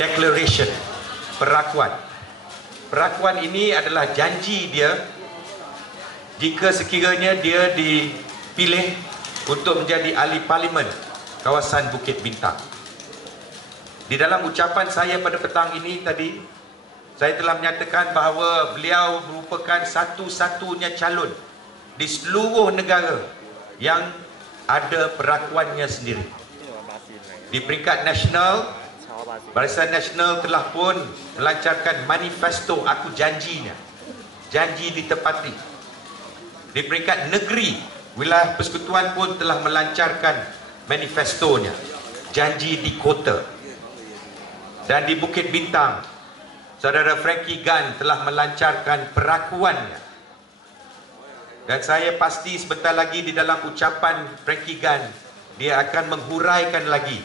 declaration, perakuan. Perakuan ini adalah janji dia jika sekiranya dia dipilih untuk menjadi ahli parlimen kawasan Bukit Bintang. Di dalam ucapan saya pada petang ini tadi, saya telah menyatakan bahawa beliau merupakan satu-satunya calon di seluruh negara yang ada perakuannya sendiri. Di peringkat nasional, Barisan Nasional telah pun melancarkan manifesto aku janjinya. Janji ditepati. Di peringkat negeri, wilayah persekutuan pun telah melancarkan manifestonya. Janji di kota. Dan di Bukit Bintang, Saudara Frankie Gan telah melancarkan perakuannya. Dan saya pasti sebentar lagi di dalam ucapan Frankie Gan, dia akan menghuraikan lagi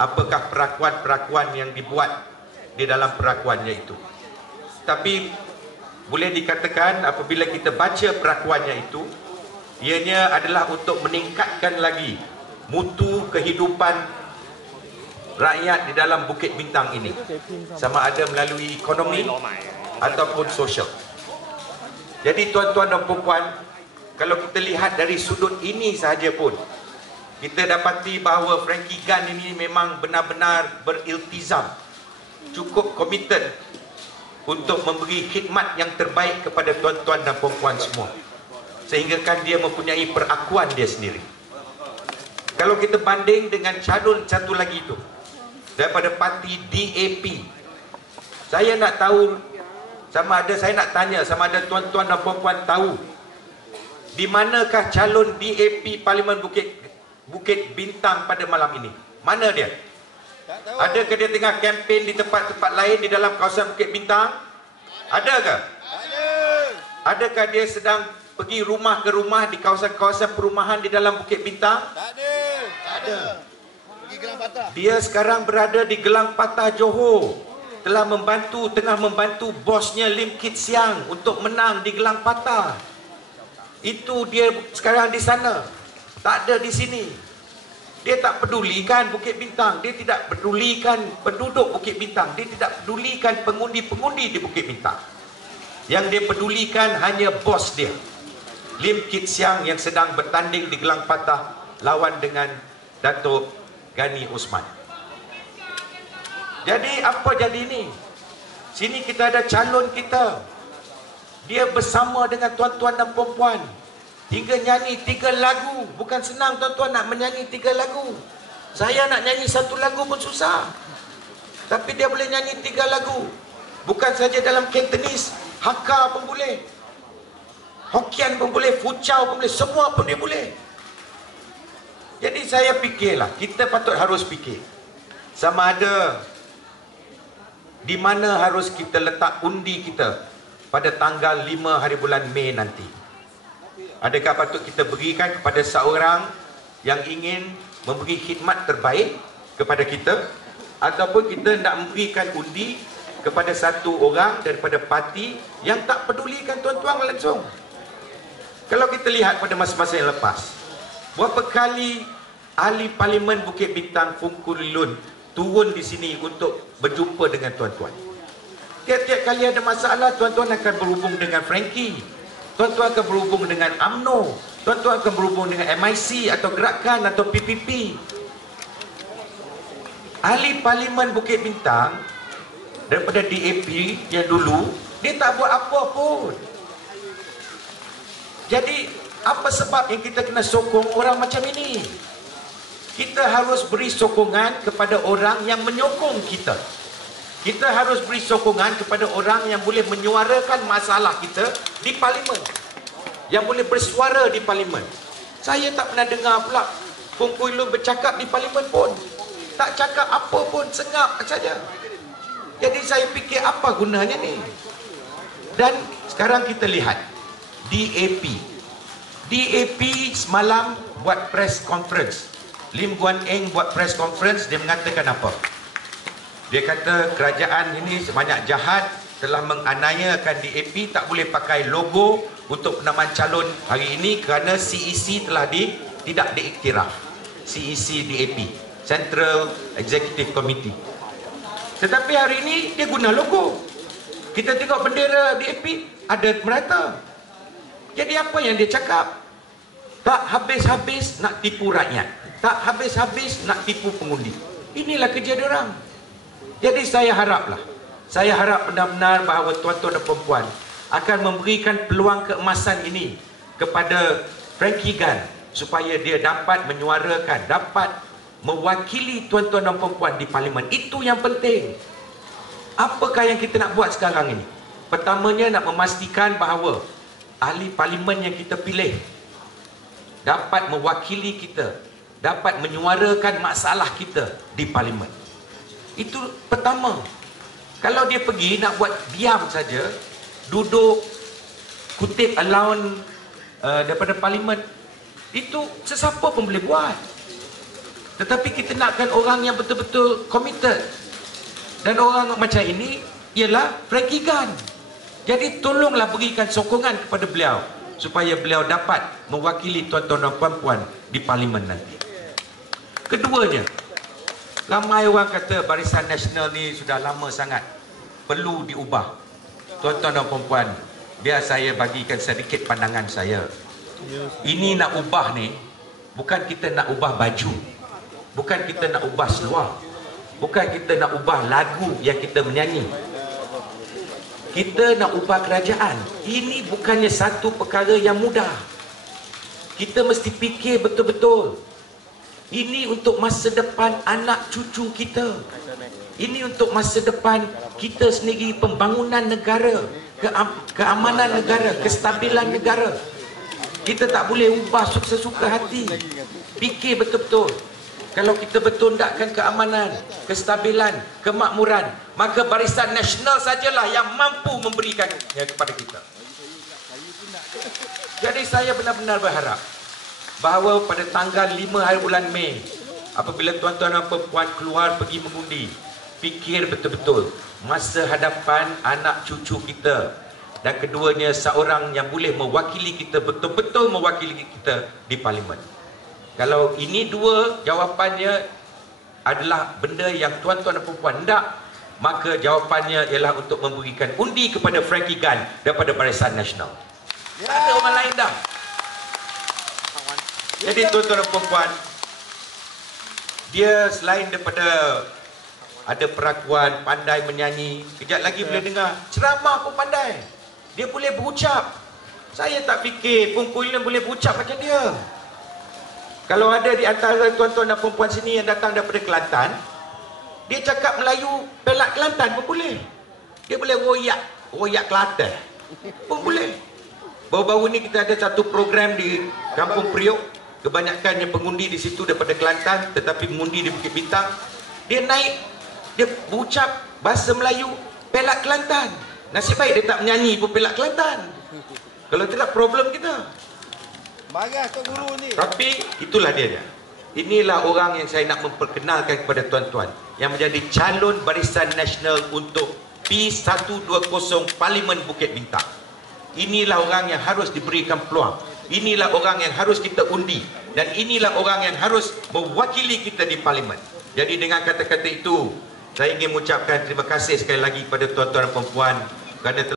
apakah perakuan-perakuan yang dibuat di dalam perakuannya itu. Tapi boleh dikatakan apabila kita baca perakuannya itu, ianya adalah untuk meningkatkan lagi mutu kehidupan rakyat di dalam Bukit Bintang ini, sama ada melalui ekonomi ataupun sosial. Jadi tuan-tuan dan puan-puan, kalau kita lihat dari sudut ini sahaja pun, kita dapati bahawa Frankie Gan ini memang benar-benar beriltizam, cukup komited untuk memberi khidmat yang terbaik kepada tuan-tuan dan puan-puan semua, sehingga kan dia mempunyai perakuan dia sendiri. Kalau kita banding dengan calon satu lagi itu daripada parti DAP, saya nak tahu saya nak tanya sama ada tuan-tuan dan puan-puan tahu di manakah calon DAP Parlimen Bukit Bintang pada malam ini? Mana dia? Adakah dia tengah kempen di tempat-tempat lain di dalam kawasan Bukit Bintang? Adakah? Adakah dia sedang pergi rumah ke rumah di kawasan-kawasan perumahan di dalam Bukit Bintang? Tak ada. Pergi Gelang Patah. Dia sekarang berada di Gelang Patah, Johor. Tengah membantu bosnya Lim Kit Siang untuk menang di Gelang Patah. Itu dia sekarang di sana. Tak ada di sini. Dia tak pedulikan Bukit Bintang. Dia tidak pedulikan penduduk Bukit Bintang. Dia tidak pedulikan pengundi-pengundi di Bukit Bintang. Yang dia pedulikan hanya bos dia, Lim Kit Siang, yang sedang bertanding di Gelang Patah lawan dengan Datuk Ghani Osman. Jadi apa jadi ini? Sini kita ada calon kita. Dia bersama dengan tuan-tuan dan puan-puan hingga nyanyi 3 lagu. Bukan senang tuan-tuan nak menyanyi 3 lagu. Saya nak nyanyi 1 lagu pun susah. Tapi dia boleh nyanyi 3 lagu. Bukan saja dalam Cantonese, Hakka pun boleh, Hokkien pun boleh, Fuchao pun boleh, semua pun dia boleh. Jadi saya fikirlah, kita harus fikir sama ada di mana harus kita letak undi kita pada tanggal 5 hari bulan Mei nanti. Adakah patut kita berikan kepada seorang yang ingin memberi khidmat terbaik kepada kita, ataupun kita nak memberikan undi kepada satu orang daripada parti yang tak pedulikan tuan-tuan langsung? Kalau kita lihat pada masa-masa yang lepas, berapa kali ahli Parlimen Bukit Bintang Fungkulun turun di sini untuk berjumpa dengan tuan-tuan? Tiap-tiap kali ada masalah, tuan-tuan akan berhubung dengan Frankie, tuan-tuan akan berhubung dengan UMNO, tuan-tuan akan berhubung dengan MIC atau Gerakan atau PPP. Ahli Parlimen Bukit Bintang daripada DAP yang dulu, dia tak buat apa pun. Jadi apa sebab yang kita kena sokong orang macam ini? Kita harus beri sokongan kepada orang yang menyokong kita. Kita harus beri sokongan kepada orang yang boleh menyuarakan masalah kita di Parlimen, yang boleh bersuara di Parlimen. Saya tak pernah dengar pula Fungkulun bercakap di Parlimen pun. Tak cakap apa pun, sengap saja. Jadi saya fikir apa gunanya ni? Dan sekarang kita lihat DAP semalam buat press conference. Lim Guan Eng buat press conference, dia mengatakan apa? Dia kata kerajaan ini sebanyak jahat telah menganiayakan DAP, tak boleh pakai logo untuk penamaan calon hari ini kerana CEC telah tidak diiktiraf. CEC DAP, Central Executive Committee. Tetapi hari ini dia guna logo. Kita tengok bendera DAP ada merata. Jadi apa yang dia cakap? Tak habis-habis nak tipu rakyat, tak habis-habis nak tipu pengundi. Inilah kerja dia orang. Jadi saya harap benar-benar bahawa tuan-tuan dan puan-puan akan memberikan peluang keemasan ini kepada Frankie Gunn supaya dia dapat menyuarakan, dapat mewakili tuan-tuan dan puan-puan di parlimen. Itu yang penting. Apakah yang kita nak buat sekarang ini? Pertamanya nak memastikan bahawa ahli parlimen yang kita pilih dapat mewakili kita, dapat menyuarakan masalah kita di parlimen. Itu pertama. Kalau dia pergi nak buat diam saja, duduk kutip allowance daripada parlimen, itu sesiapa pun boleh buat. Tetapi kita nakkan orang yang betul-betul committed. Dan orang macam ini ialah Frankie Gunn. Jadi tolonglah berikan sokongan kepada beliau supaya beliau dapat mewakili tuan-tuan dan puan-puan di parlimen nanti. Keduanya, ramai orang kata Barisan Nasional ni sudah lama sangat, perlu diubah. Tuan-tuan dan puan-puan, biar saya bagikan sedikit pandangan saya. Ini nak ubah ni, bukan kita nak ubah baju, bukan kita nak ubah seluar, bukan kita nak ubah lagu yang kita menyanyi. Kita nak ubah kerajaan. Ini bukannya satu perkara yang mudah. Kita mesti fikir betul-betul. Ini untuk masa depan anak cucu kita. Ini untuk masa depan kita sendiri, pembangunan negara, keamanan negara, kestabilan negara. Kita tak boleh ubah sesuka hati. Fikir betul-betul. Kalau kita betondakkan keamanan, kestabilan, kemakmuran, maka Barisan Nasional sajalah yang mampu memberikannya kepada kita. Jadi saya benar-benar berharap bahawa pada tanggal 5 hari bulan Mei, apabila tuan-tuan dan puan-puan keluar pergi mengundi, fikir betul-betul masa hadapan anak cucu kita, dan keduanya seorang yang boleh mewakili kita, betul-betul mewakili kita di parlimen. Kalau ini dua jawapannya adalah benda yang tuan-tuan dan puan-puan hendak, maka jawapannya ialah untuk memberikan undi kepada Frankie Gunn daripada Barisan Nasional. Tak ada orang lain dah. Jadi tuan-tuan dan puan-puan, dia selain daripada ada perakuan, pandai menyanyi, kejap lagi boleh dengar ceramah pun pandai. Dia boleh berucap. Saya tak fikir Pung Kuilan boleh berucap macam dia. Kalau ada di antara tuan-tuan dan puan-puan sini yang datang daripada Kelantan, dia cakap Melayu pelak Kelantan pun boleh. Dia boleh royak Kelantan pun boleh. Baru-baru ni kita ada satu program di Kampung Priok. Kebanyakannya pengundi di situ daripada Kelantan, tetapi mengundi di Bukit Bintang. Dia naik, dia berucap bahasa Melayu pelak Kelantan. Nasib baik dia tak menyanyi pun pelak Kelantan. Kalau tidak, problem kita. Marah Tok Guru ni. Tapi itulah dia. Inilah orang yang saya nak memperkenalkan kepada tuan-tuan yang menjadi calon Barisan Nasional untuk P120 Parlimen Bukit Bintang. Inilah orang yang harus diberikan peluang. Inilah orang yang harus kita undi. Dan inilah orang yang harus mewakili kita di parlimen. Jadi dengan kata-kata itu, saya ingin mengucapkan terima kasih sekali lagi kepada tuan-tuan dan puan-puan kerana